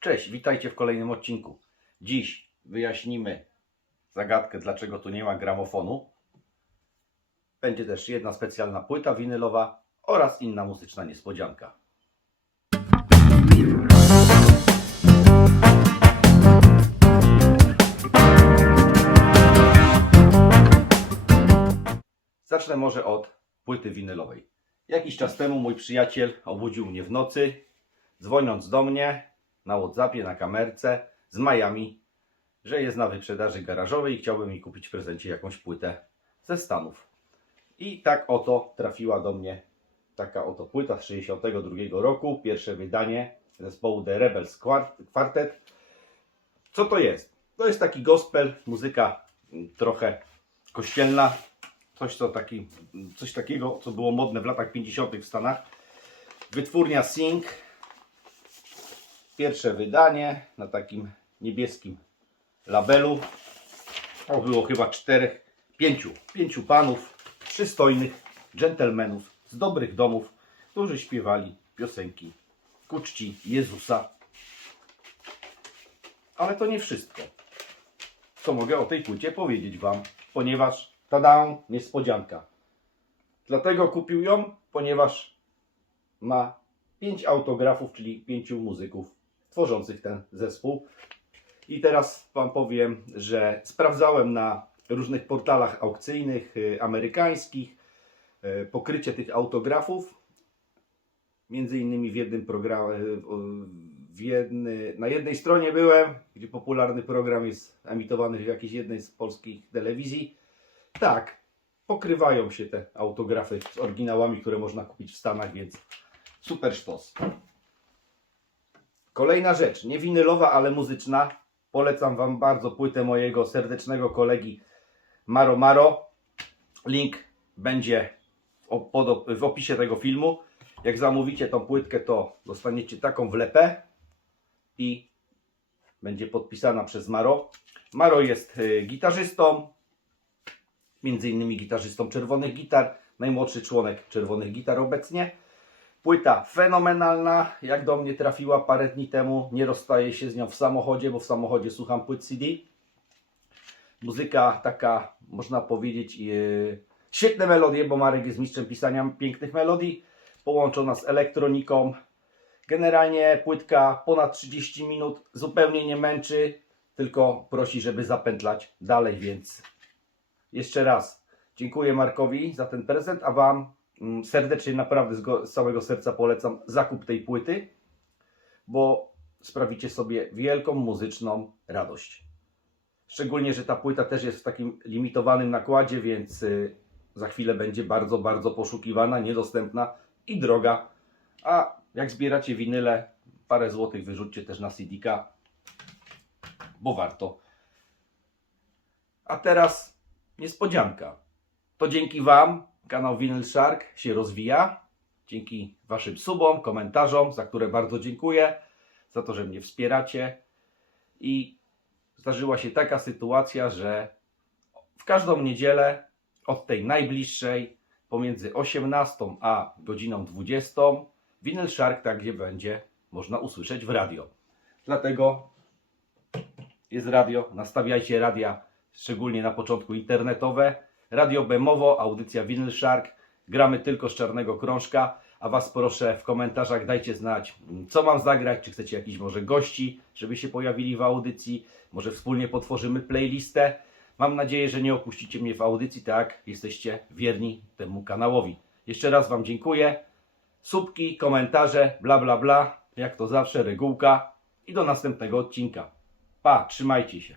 Cześć, witajcie w kolejnym odcinku. Dziś wyjaśnimy zagadkę, dlaczego tu nie ma gramofonu. Będzie też jedna specjalna płyta winylowa oraz inna muzyczna niespodzianka. Zacznę może od płyty winylowej. Jakiś czas temu mój przyjaciel obudził mnie w nocy, dzwoniąc do mnie na Whatsappie, na kamerce z Miami, że jest na wyprzedaży garażowej i chciałby mi kupić w prezencie jakąś płytę ze Stanów. I tak oto trafiła do mnie taka oto płyta z 62 roku, pierwsze wydanie zespołu The Rebels Quart- Quartet. Co to jest? To jest taki gospel, muzyka mm, trochę kościelna, coś, co taki, coś takiego, co było modne w latach 50. w Stanach. Wytwórnia Sing, pierwsze wydanie na takim niebieskim labelu. O, było chyba czterech, pięciu, pięciu panów, przystojnych dżentelmenów z dobrych domów, którzy śpiewali piosenki ku czci Jezusa. Ale to nie wszystko, co mogę o tej płycie powiedzieć Wam, ponieważ tada, niespodzianka. Dlatego kupił ją, ponieważ ma pięć autografów, czyli pięciu muzyków tworzących ten zespół. I teraz Wam powiem, że sprawdzałem na różnych portalach aukcyjnych y, amerykańskich y, pokrycie tych autografów. Między innymi w jednym programie, w jedny, na jednej stronie byłem, gdzie popularny program jest emitowany w jakiejś jednej z polskich telewizji. Tak, pokrywają się te autografy z oryginałami, które można kupić w Stanach, więc super sztos. Kolejna rzecz, nie winylowa, ale muzyczna. Polecam Wam bardzo płytę mojego serdecznego kolegi Maro Maro. Link będzie w, opisie tego filmu. Jak zamówicie tą płytkę, to dostaniecie taką wlepę i będzie podpisana przez Maro. Maro jest y, gitarzystą, między innymi gitarzystą Czerwonych Gitar, najmłodszy członek Czerwonych Gitar obecnie. Płyta fenomenalna, jak do mnie trafiła parę dni temu, nie rozstaję się z nią w samochodzie, bo w samochodzie słucham płyt CD. Muzyka taka, można powiedzieć, yy, świetne melodie, bo Marek jest mistrzem pisania pięknych melodii, połączona z elektroniką. Generalnie płytka ponad 30 minut, zupełnie nie męczy, tylko prosi, żeby zapętlać dalej, więc jeszcze raz dziękuję Markowi za ten prezent, a Wam serdecznie, naprawdę z, go, z całego serca polecam zakup tej płyty, bo sprawicie sobie wielką muzyczną radość. Szczególnie, że ta płyta też jest w takim limitowanym nakładzie, więc y, za chwilę będzie bardzo, bardzo poszukiwana, niedostępna i droga. A jak zbieracie winyle, parę złotych wyrzućcie też na CD-ka, bo warto. A teraz niespodzianka. To dzięki Wam kanał Vinyl Shark się rozwija. Dzięki Waszym subom, komentarzom, za które bardzo dziękuję, za to, że mnie wspieracie. I zdarzyła się taka sytuacja, że w każdą niedzielę od tej najbliższej pomiędzy 18 a godziną 20 Vinyl Shark tak gdzie będzie można usłyszeć w radio. Dlatego jest radio, nastawiajcie radia, szczególnie na początku internetowe. Radio Bemowo, audycja Vinyl Shark. Gramy tylko z czarnego krążka, a Was proszę w komentarzach dajcie znać, co mam zagrać, czy chcecie jakiś może gości, żeby się pojawili w audycji, może wspólnie potworzymy playlistę. Mam nadzieję, że nie opuścicie mnie w audycji, tak? Jesteście wierni temu kanałowi. Jeszcze raz Wam dziękuję. Subki, komentarze, bla bla bla, jak to zawsze, regułka i do następnego odcinka. Pa, trzymajcie się.